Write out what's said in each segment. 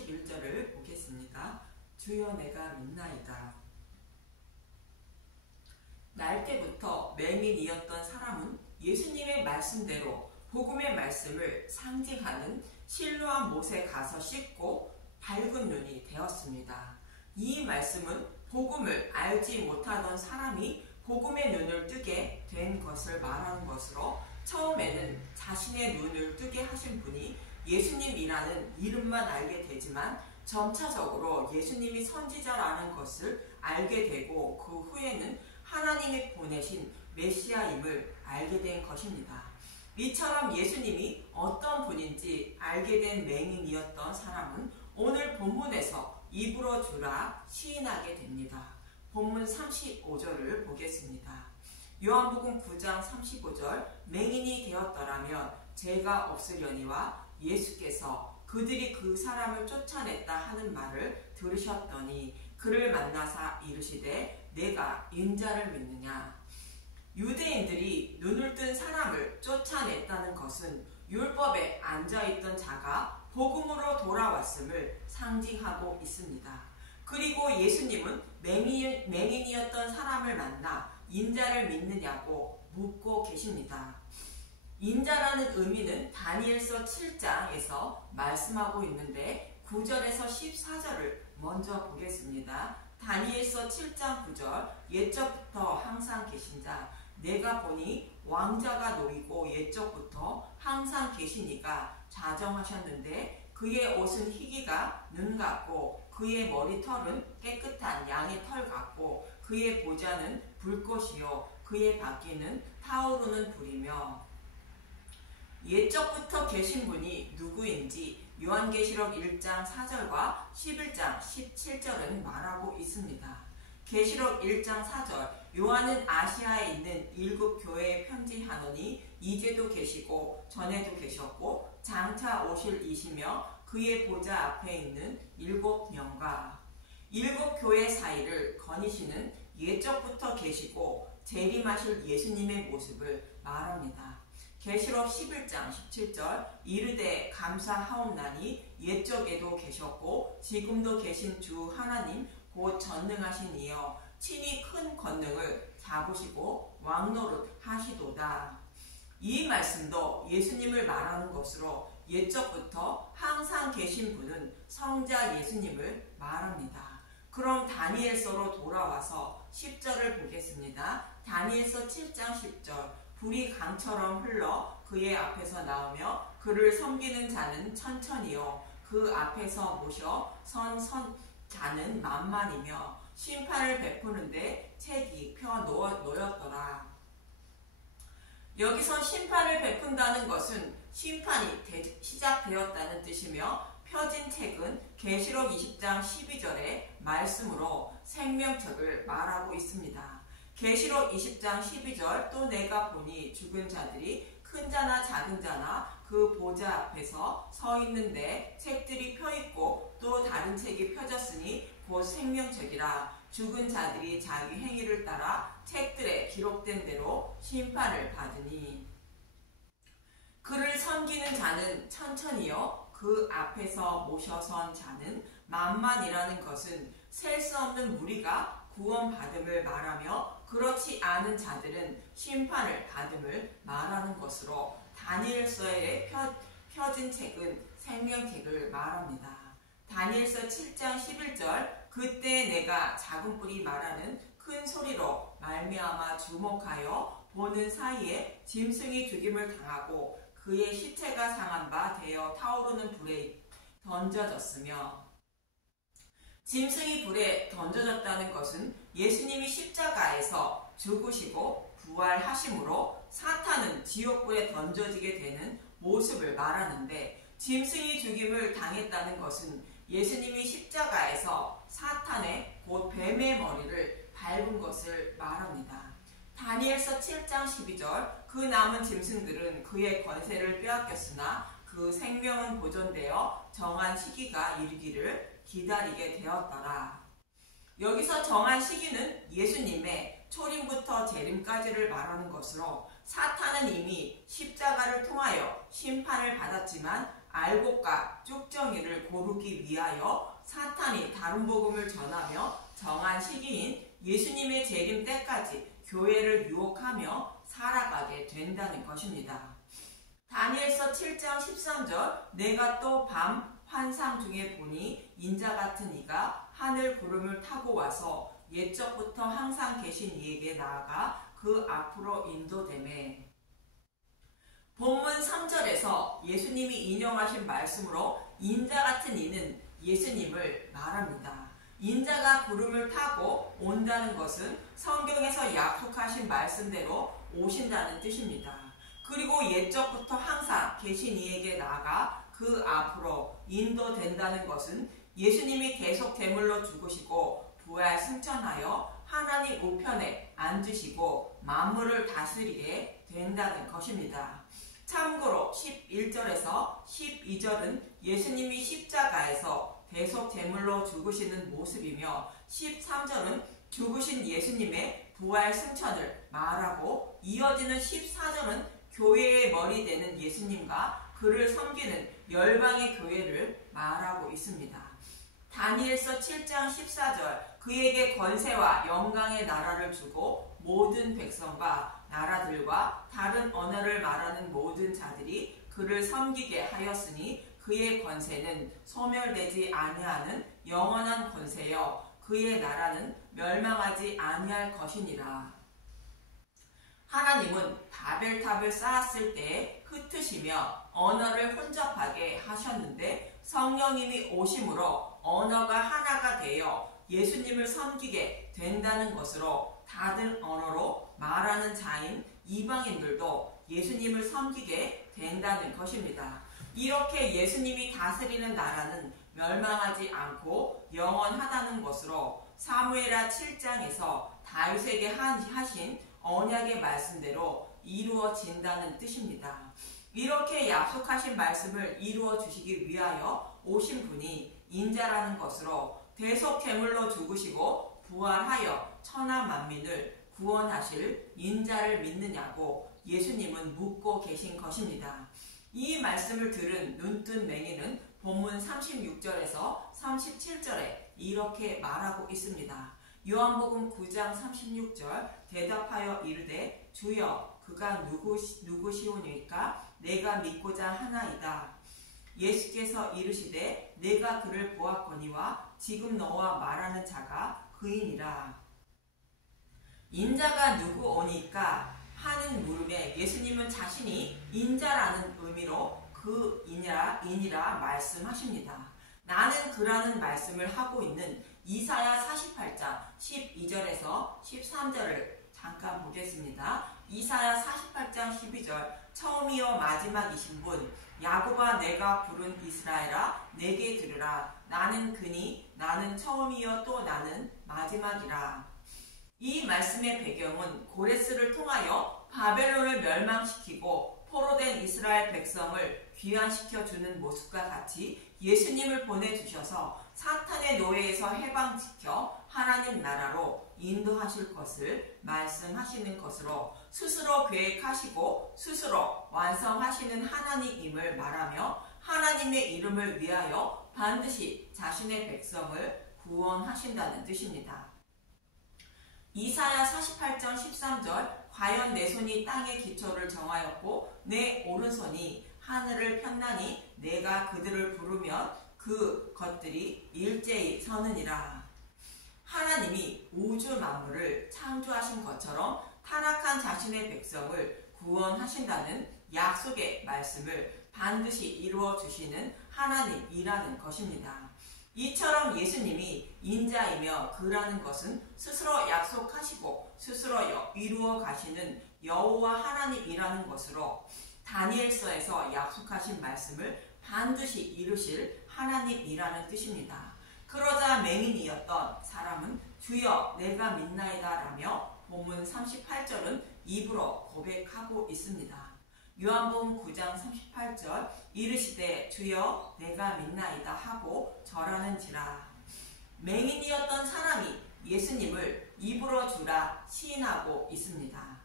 41절을 보겠습니다. 주여 내가 믿나이다. 날 때부터 맹인이었던 사람은 예수님의 말씀대로 복음의 말씀을 상징하는 실로암 못에 가서 씻고 밝은 눈이 되었습니다. 이 말씀은 복음을 알지 못하던 사람이 복음의 눈을 뜨게 된 것을 말하는 것으로, 처음에는 자신의 눈을 뜨게 하신 분이 예수님이라는 이름만 알게 되지만 점차적으로 예수님이 선지자라는 것을 알게 되고, 그 후에는 하나님이 보내신 메시아임을 알게 된 것입니다. 이처럼 예수님이 어떤 분인지 알게 된 맹인이었던 사람은 오늘 본문에서 입으로 주라 시인하게 됩니다. 본문 35절을 보겠습니다. 요한복음 9장 35절, 맹인이 되었더라면 죄가 없으려니와 예수께서 그들이 그 사람을 쫓아냈다 하는 말을 들으셨더니 그를 만나사 이르시되 내가 인자를 믿느냐. 유대인들이 눈을 뜬 사람을 쫓아냈다는 것은 율법에 앉아있던 자가 복음으로 돌아왔음을 상징하고 있습니다. 그리고 예수님은 맹인이었던 사람을 만나 인자를 믿느냐고 묻고 계십니다. 인자라는 의미는 다니엘서 7장에서 말씀하고 있는데 9절에서 14절을 먼저 보겠습니다. 다니엘서 7장 9절, 옛적부터 항상 계신 자 내가 보니 왕자가 놓이고 옛적부터 항상 계시니가 자정하셨는데 그의 옷은 희기가 눈 같고 그의 머리털은 깨끗한 양의 털 같고 그의 보좌는 불꽃이요 그의 바퀴는 타오르는 불이며. 옛적부터 계신 분이 누구인지 요한계시록 1장 4절과 11장 17절은 말하고 있습니다. 계시록 1장 4절, 요한은 아시아에 있는 7 교회에 편지하노니 이제도 계시고 전에도 계셨고 장차 오실 이시며 그의 보좌 앞에 있는 7명과 7 교회 사이를 거니시는 옛적부터 계시고 재림하실 예수님의 모습을 말합니다. 계시록 11장 17절, 이르되 감사하옵나니 옛적에도 계셨고 지금도 계신 주 하나님 곧 전능하신 이여 친히 큰 권능을 잡으시고 왕노릇 하시도다. 이 말씀도 예수님을 말하는 것으로 옛적부터 항상 계신 분은 성자 예수님을 말합니다. 그럼 다니엘서로 돌아와서 10절을 보겠습니다. 다니엘서 7장 10절, 불이 강처럼 흘러 그의 앞에서 나오며 그를 섬기는 자는 천천히요 그 앞에서 모셔 선 자는 만만이며 심판을 베푸는데 책이 펴 놓였더라. 여기서 심판을 베푼다는 것은 심판이 시작되었다는 뜻이며 펴진 책은 계시록 20장 12절의 말씀으로 생명책을 말하고 있습니다. 계시록 20장 12절, 또 내가 보니 죽은 자들이 큰 자나 작은 자나 그 보좌 앞에서 서 있는데 책들이 펴 있고 또 다른 책이 펴졌으니 곧 생명책이라. 죽은 자들이 자기 행위를 따라 책들에 기록된 대로 심판을 받으니 그를 섬기는 자는 천천히요 그 앞에서 모셔선 자는 만만이라는 것은 셀 수 없는 무리가 구원받음을 말하며 그렇지 않은 자들은 심판을 받음을 말하는 것으로 다니엘서에 펴진 책은 생명책을 말합니다. 다니엘서 7장 11절, 그때 내가 작은 뿔이 말하는 큰 소리로 말미암아 주목하여 보는 사이에 짐승이 죽임을 당하고 그의 시체가 상한 바 되어 타오르는 불에 던져졌으며. 짐승이 불에 던져졌다는 것은 예수님이 십자가에서 죽으시고 부활하심으로 사탄은 지옥불에 던져지게 되는 모습을 말하는데, 짐승이 죽임을 당했다는 것은 예수님이 십자가에서 사탄의 곧 뱀의 머리를 밟은 것을 말합니다. 다니엘서 7장 12절, 그 남은 짐승들은 그의 권세를 빼앗겼으나 그 생명은 보존되어 정한 시기가 이르기를 기다리게 되었더라. 여기서 정한 시기는 예수님의 초림부터 재림까지를 말하는 것으로, 사탄은 이미 십자가를 통하여 심판을 받았지만 알곡과 쭉정이를 고르기 위하여 사탄이 다른 복음을 전하며 정한 시기인 예수님의 재림 때까지 교회를 유혹하며 살아가게 된다는 것입니다. 다니엘서 7장 13절 내가 또 밤 환상 중에 보니 인자 같은 이가 하늘 구름을 타고 와서 옛적부터 항상 계신 이에게 나아가 그 앞으로 인도되매. 본문 3절에서 예수님이 인용하신 말씀으로 인자 같은 이는 예수님을 말합니다. 인자가 구름을 타고 온다는 것은 성경에서 약속하신 말씀대로 오신다는 뜻입니다. 그리고 옛적부터 항상 계신 이에게 나아가 그 앞으로 인도된다는 것은 예수님이 계속 제물로 죽으시고 부활 승천하여 하나님 우편에 앉으시고 만물을 다스리게 된다는 것입니다. 참고로 11절에서 12절은 예수님이 십자가에서 대속 제물로 죽으시는 모습이며 13절은 죽으신 예수님의 부활 승천을 말하고 이어지는 14절은 교회의 머리 되는 예수님과 그를 섬기는 열방의 교회를 말하고 있습니다. 다니엘서 7장 14절 그에게 권세와 영광의 나라를 주고 모든 백성과 나라들과 다른 언어를 말하는 모든 자들이 그를 섬기게 하였으니 그의 권세는 소멸되지 아니하는 영원한 권세여 그의 나라는 멸망하지 아니할 것이니라. 하나님은 바벨탑을 쌓았을 때 흩으시며 언어를 혼잡하게 하셨는데 성령님이 오심으로 언어가 하나가 되어 예수님을 섬기게 된다는 것으로 다른 언어로 말하는 자인 이방인들도 예수님을 섬기게 된다는 것입니다. 이렇게 예수님이 다스리는 나라는 멸망하지 않고 영원하다는 것으로 사무엘하 7장에서 다윗에게 하신 언약의 말씀대로 이루어진다는 뜻입니다. 이렇게 약속하신 말씀을 이루어 주시기 위하여 오신 분이 인자라는 것으로 대속 제물로 죽으시고 부활하여 천하 만민을 구원하실 인자를 믿느냐고 예수님은 묻고 계신 것입니다. 이 말씀을 들은 눈뜬 맹인은 본문 36절에서 37절에 이렇게 말하고 있습니다. 요한복음 9장 36절 대답하여 이르되 주여 그가 누구시오니까 내가 믿고자 하나이다. 예수께서 이르시되 내가 그를 보았거니와 지금 너와 말하는 자가 그이니라. 인자가 누구오니까 하는 물음에 예수님은 자신이 인자라는 의미로 그 인이라 말씀하십니다. 나는 그라는 말씀을 하고 있는 이사야 48장 12절에서 13절을 잠깐 보겠습니다. 이사야 48장 12절 처음이요 마지막이신 분 야곱아 내가 부른 이스라엘아 내게 들으라. 나는 그니 나는 처음이요 또 나는 마지막이라. 이 말씀의 배경은 고레스를 통하여 바벨론을 멸망시키고 포로된 이스라엘 백성을 귀환시켜주는 모습과 같이 예수님을 보내주셔서 사탄의 노예에서 해방시켜 하나님 나라로 인도하실 것을 말씀하시는 것으로 스스로 계획하시고 스스로 완성하시는 하나님임을 말하며 하나님의 이름을 위하여 반드시 자신의 백성을 구원하신다는 뜻입니다. 이사야 48장 13절 과연 내 손이 땅의 기초를 정하였고 내 오른손이 하늘을 폈나니 내가 그들을 부르면 그 것들이 일제히 서느니라. 하나님이 우주 만물을 창조하신 것처럼 타락한 자신의 백성을 구원하신다는 약속의 말씀을 반드시 이루어 주시는 하나님이라는 것입니다. 이처럼 예수님이 인자이며 그라는 것은 스스로 약속하시고 스스로 이루어 가시는 여호와 하나님이라는 것으로 다니엘서에서 약속하신 말씀을 반드시 이루실 하나님이라는 뜻입니다. 그러자 맹인이었던 사람은 주여 내가 믿나이다 라며 본문 38절은 입으로 고백하고 있습니다. 요한복음 9장 38절 이르시되 주여 내가 믿나이다 하고 절하는지라. 맹인이었던 사람이 예수님을 입으로 주라 시인하고 있습니다.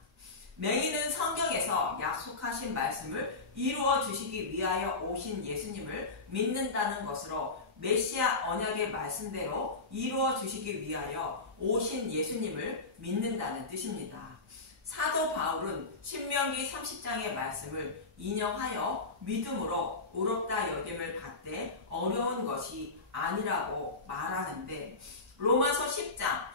맹인은 성경에서 약속하신 말씀을 이루어 주시기 위하여 오신 예수님을 믿는다는 것으로 메시아 언약의 말씀대로 이루어 주시기 위하여 오신 예수님을 믿는다는 뜻입니다. 사도 바울은 신명기 30장의 말씀을 인용하여 믿음으로 의롭다 여김을 받되 어려운 것이 아니라고 말하는데, 로마서 10장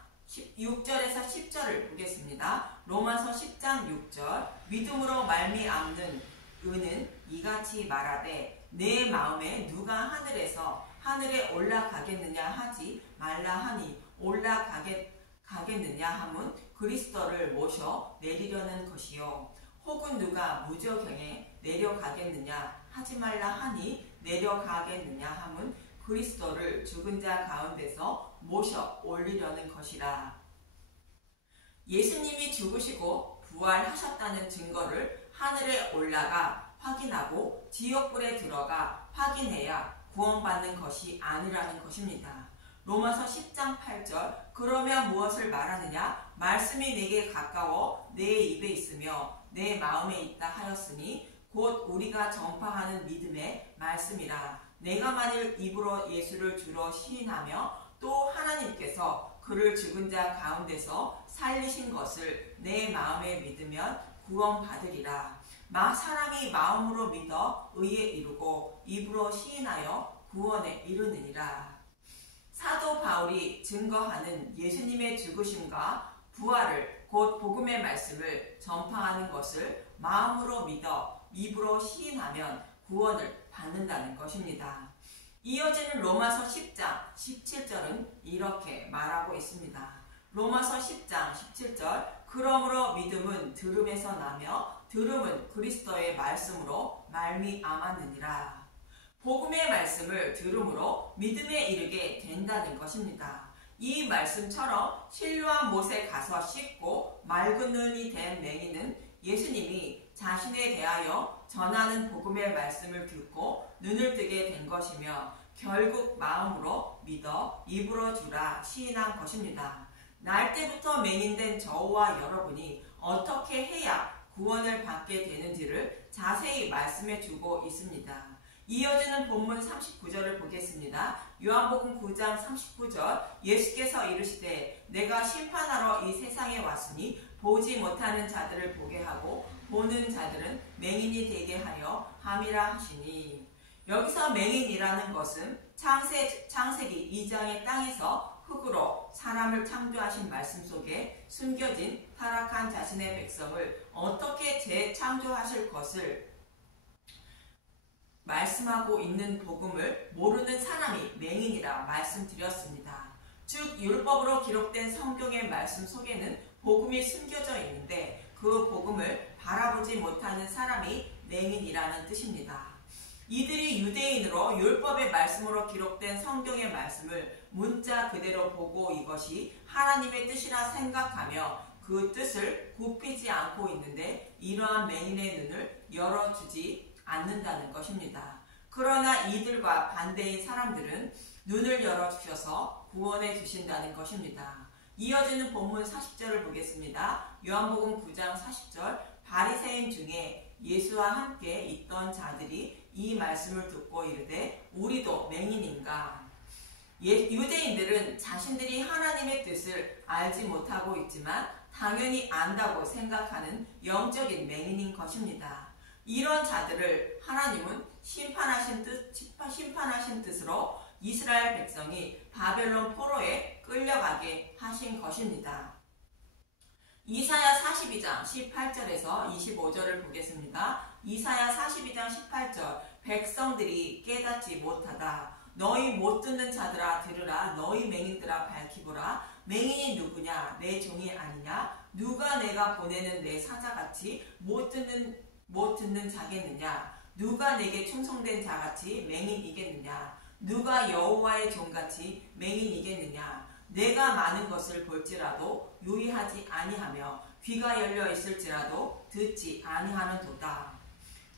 6절에서 10절을 보겠습니다. 로마서 10장 6절, 믿음으로 말미암는 의는 이같이 말하되 내 마음에 누가 하늘에 올라가겠느냐 하지 말라 하니, 올라가겠느냐 함은 그리스도를 모셔 내리려는 것이요, 혹은 누가 무저경에 내려가겠느냐 하지 말라 하니, 내려가겠느냐 함은 그리스도를 죽은 자 가운데서 모셔 올리려는 것이라. 예수님이 죽으시고 부활하셨다는 증거를 하늘에 올라가 확인하고 지옥불에 들어가 확인해야 구원받는 것이 아니라는 것입니다. 로마서 10장 8절, 그러면 무엇을 말하느냐? 말씀이 내게 가까워 내 입에 있으며 내 마음에 있다 하였으니 곧 우리가 전파하는 믿음의 말씀이라. 내가 만일 입으로 예수를 주로 시인하며 또 하나님께서 그를 죽은 자 가운데서 살리신 것을 내 마음에 믿으면 구원받으리라. 사람이 마음으로 믿어 의에 이르고 입으로 시인하여 구원에 이르느니라. 사도 바울이 증거하는 예수님의 죽으심과 부활을, 곧 복음의 말씀을 전파하는 것을 마음으로 믿어 입으로 시인하면 구원을 받는다는 것입니다. 이어지는 로마서 10장 17절은 이렇게 말하고 있습니다. 로마서 10장 17절, 그러므로 믿음은 들음에서 나며 들음은 그리스도의 말씀으로 말미암았느니라. 복음의 말씀을 들음으로 믿음에 이르게 된다는 것입니다. 이 말씀처럼 실로암 못에 가서 씻고 맑은 눈이 된 맹인은 예수님이 자신에 대하여 전하는 복음의 말씀을 듣고 눈을 뜨게 된 것이며, 결국 마음으로 믿어 입으로 주라 시인한 것입니다. 날 때부터 맹인된 저와 여러분이 어떻게 해야 구원을 받게 되는지를 자세히 말씀해 주고 있습니다. 이어지는 본문 39절을 보겠습니다. 요한복음 9장 39절, 예수께서 이르시되 내가 심판하러 이 세상에 왔으니 보지 못하는 자들을 보게 하고 보는 자들은 맹인이 되게 하려 함이라 하시니. 여기서 맹인이라는 것은 창세기 2장의 땅에서 흙으로 사람을 창조하신 말씀 속에 숨겨진 타락한 자신의 백성을 어떻게 재창조하실 것을 말씀하고 있는 복음을 모르는 사람이 맹인이라 말씀드렸습니다. 즉 율법으로 기록된 성경의 말씀 속에는 복음이 숨겨져 있는데 그 복음을 바라보지 못하는 사람이 맹인이라는 뜻입니다. 이들이 유대인으로 율법의 말씀으로 기록된 성경의 말씀을 문자 그대로 보고 이것이 하나님의 뜻이라 생각하며 그 뜻을 굽히지 않고 있는데, 이러한 맹인의 눈을 열어주지 않는다는 것입니다. 그러나 이들과 반대인 사람들은 눈을 열어주셔서 구원해 주신다는 것입니다. 이어지는 본문 40절을 보겠습니다. 요한복음 9장 40절, 바리새인 중에 예수와 함께 있던 자들이 이 말씀을 듣고 이르되 우리도 맹인인가? 유대인들은 자신들이 하나님의 뜻을 알지 못하고 있지만 당연히 안다고 생각하는 영적인 맹인인 것입니다. 이런 자들을 하나님은 심판하신 뜻으로 이스라엘 백성이 바벨론 포로에 끌려가게 하신 것입니다. 이사야 42장 18절에서 25절을 보겠습니다. 이사야 42장 18절, 백성들이 깨닫지 못하다. 너희 못 듣는 자들아 들으라. 너희 맹인들아 밝히보라. 맹인이 누구냐? 내 종이 아니냐? 누가 내가 보내는 내 사자같이 못 듣는 자겠느냐? 누가 내게 충성된 자같이 맹인이겠느냐? 누가 여호와의 종같이 맹인이겠느냐? 내가 많은 것을 볼지라도 유의하지 아니하며 귀가 열려 있을지라도 듣지 아니하는도다.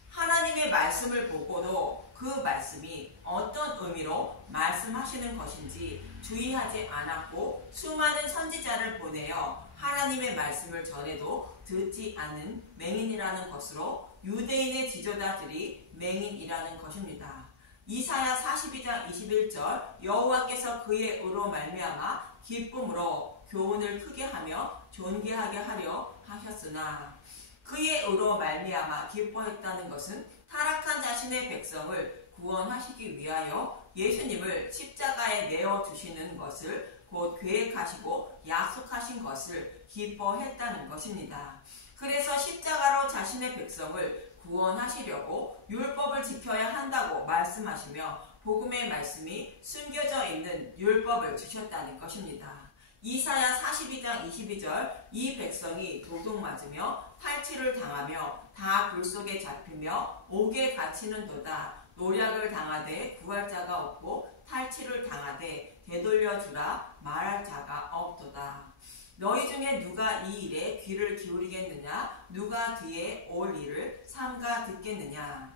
하나님의 말씀을 보고도 그 말씀이 어떤 의미로 말씀하시는 것인지 주의하지 않았고 수많은 선지자를 보내어 하나님의 말씀을 전해도 듣지 않는 맹인이라는 것으로 유대인의 지도자들이 맹인이라는 것입니다. 이사야 42장 21절 여호와께서 그의 의로 말미암아 기쁨으로 교훈을 크게 하며 존귀하게 하려 하셨으나 그의 의로 말미암아 기뻐했다는 것은 타락한 자신의 백성을 구원하시기 위하여 예수님을 십자가에 내어주시는 것을 곧 계획하시고 약속하신 것을 기뻐했다는 것입니다. 그래서 십자가로 자신의 백성을 구원하시려고 율법을 지켜야 한다고 말씀하시며 복음의 말씀이 숨겨져 있는 율법을 주셨다는 것입니다. 이사야 42장 22절 이 백성이 도둑맞으며 탈취를 당하며 다 불 속에 잡히며 옥에 갇히는도다. 노략을 당하되 구할 자가 없고 탈취를 당하되 되돌려주라 말할 자가 없도다. 너희 중에 누가 이 일에 귀를 기울이겠느냐? 누가 뒤에 올 일을 삼가 듣겠느냐?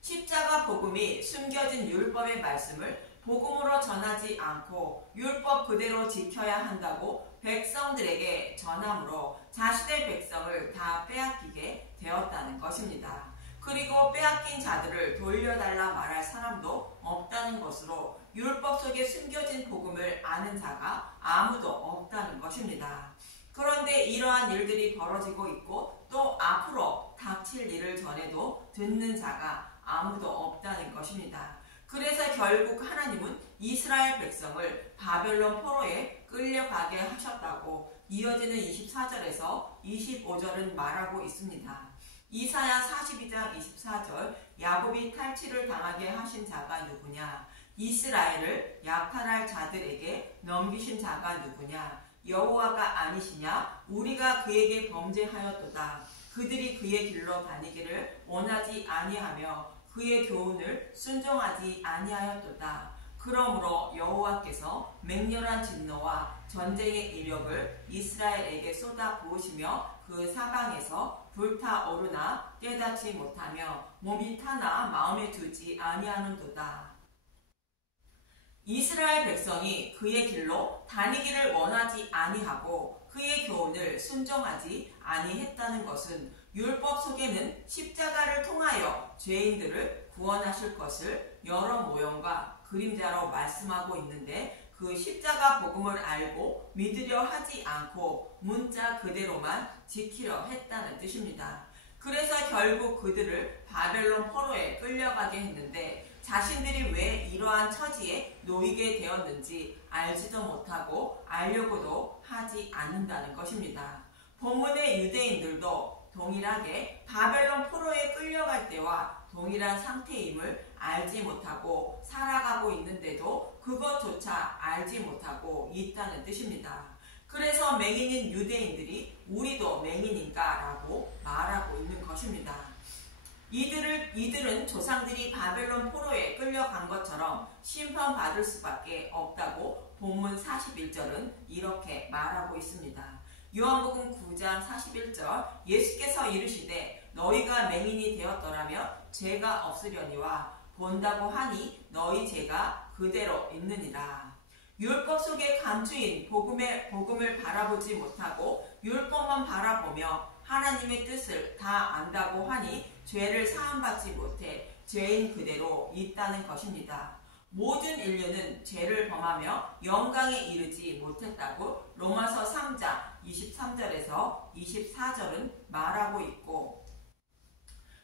십자가 복음이 숨겨진 율법의 말씀을 복음으로 전하지 않고 율법 그대로 지켜야 한다고 백성들에게 전함으로 자신의 백성을 다 빼앗기게 되었다는 것입니다. 그리고 빼앗긴 자들을 돌려달라 말할 사람도 없다는 것으로 율법 속에 숨겨진 복음을 아는 자가 아무도 없다는 것입니다. 그런데 이러한 일들이 벌어지고 있고 또 앞으로 닥칠 일을 전해도 듣는 자가 아무도 없다는 것입니다. 그래서 결국 하나님은 이스라엘 백성을 바벨론 포로에 끌려가게 하셨다고 이어지는 24절에서 25절은 말하고 있습니다. 이사야 42장 24절 야곱이 탈취를 당하게 하신 자가 누구냐? 이스라엘을 약탈할 자들에게 넘기신 자가 누구냐? 여호와가 아니시냐? 우리가 그에게 범죄하였도다. 그들이 그의 길로 다니기를 원하지 아니하며 그의 교훈을 순종하지 아니하였도다. 그러므로 여호와께서 맹렬한 진노와 전쟁의 이력을 이스라엘에게 쏟아 부으시며 그 사방에서 불타오르나 깨닫지 못하며 몸이 타나 마음에 두지 아니하는도다. 이스라엘 백성이 그의 길로 다니기를 원하지 아니하고 그의 교훈을 순종하지 아니했다는 것은 율법 속에는 십자가를 통하여 죄인들을 구원하실 것을 여러 모형과 그림자로 말씀하고 있는데 그 십자가 복음을 알고 믿으려 하지 않고 문자 그대로만 지키려 했다는 뜻입니다. 그래서 결국 그들을 바벨론 포로에 끌려가게 했는데 자신들이 왜 이러한 처지에 놓이게 되었는지 알지도 못하고 알려고도 하지 않는다는 것입니다. 본문의 유대인들도 동일하게 바벨론 포로에 끌려갈 때와 동일한 상태임을 알지 못하고 살아가고 있는데도 그것조차 알지 못하고 있다는 뜻입니다. 그래서 맹인인 유대인들이 우리도 맹인인가 라고 말하고 있는 것입니다. 이들은 조상들이 바벨론 포로에 끌려간 것처럼 심판받을 수밖에 없다고 본문 41절은 이렇게 말하고 있습니다. 요한복음 9장 41절 예수께서 이르시되 너희가 맹인이 되었더라면 죄가 없으려니와 본다고 하니 너희 죄가 그대로 있느니라. 율법 속에 감추인 복음을 바라보지 못하고 율법만 바라보며 하나님의 뜻을 다 안다고 하니 죄를 사함받지 못해 죄인 그대로 있다는 것입니다. 모든 인류는 죄를 범하며 영광에 이르지 못했다고 로마서 3장 23절에서 24절은 말하고 있고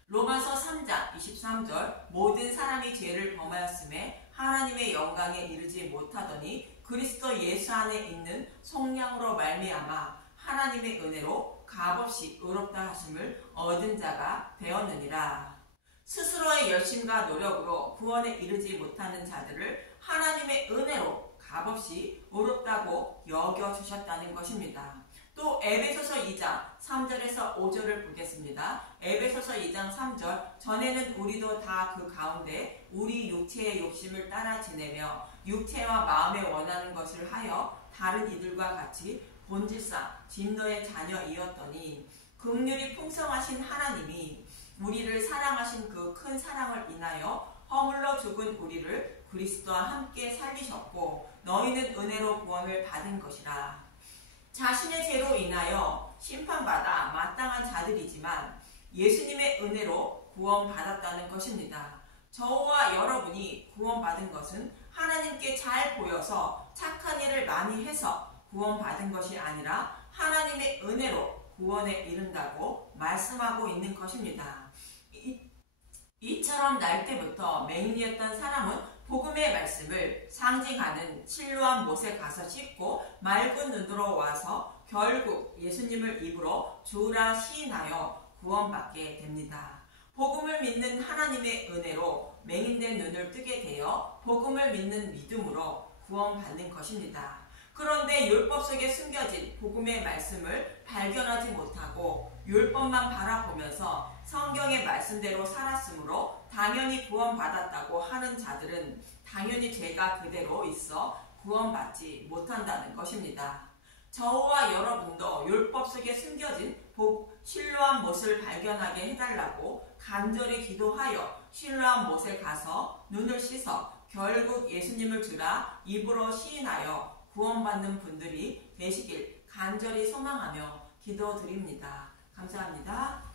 로마서 3장 23절 모든 사람이 죄를 범하였음에 하나님의 영광에 이르지 못하더니 그리스도 예수 안에 있는 속량으로 말미암아 하나님의 은혜로 값없이 의롭다 하심을 얻은 자가 되었느니라. 스스로의 열심과 노력으로 구원에 이르지 못하는 자들을 하나님의 은혜로 값없이 의롭다고 여겨주셨다는 것입니다. 또 에베소서 2장 3절에서 5절을 보겠습니다. 에베소서 2장 3절 전에는 우리도 다 그 가운데 우리 육체의 욕심을 따라 지내며 육체와 마음에 원하는 것을 하여 다른 이들과 같이 본질상 진노의 자녀이었더니 긍휼이 풍성하신 하나님이 우리를 사랑하신 그 큰 사랑을 인하여 허물러 죽은 우리를 그리스도와 함께 살리셨고 너희는 은혜로 구원을 받은 것이라. 자신의 죄로 인하여 심판받아 마땅한 자들이지만 예수님의 은혜로 구원받았다는 것입니다. 저와 여러분이 구원받은 것은 하나님께 잘 보여서 착한 일을 많이 해서 구원받은 것이 아니라 하나님의 은혜로 구원에 이른다고 말씀하고 있는 것입니다. 이처럼 날 때부터 맹인이었던 사람은 복음의 말씀을 상징하는 실로암 못에 가서 씻고 맑은 눈으로 와서 결국 예수님을 입으로 주라 시인하여 구원받게 됩니다. 복음을 믿는 하나님의 은혜로 맹인된 눈을 뜨게 되어 복음을 믿는 믿음으로 구원받는 것입니다. 그런데 율법 속에 숨겨진 복음의 말씀을 발견하지 못하고 율법만 바라보면서 성경의 말씀대로 살았으므로 당연히 구원받았다고 하는 자들은 당연히 죄가 그대로 있어 구원받지 못한다는 것입니다. 저와 여러분도 율법 속에 숨겨진 실로암 못을 발견하게 해달라고 간절히 기도하여 실로암 못에 가서 눈을 씻어 결국 예수님을 주라 입으로 시인하여 구원받는 분들이 되시길 간절히 소망하며 기도드립니다. 감사합니다.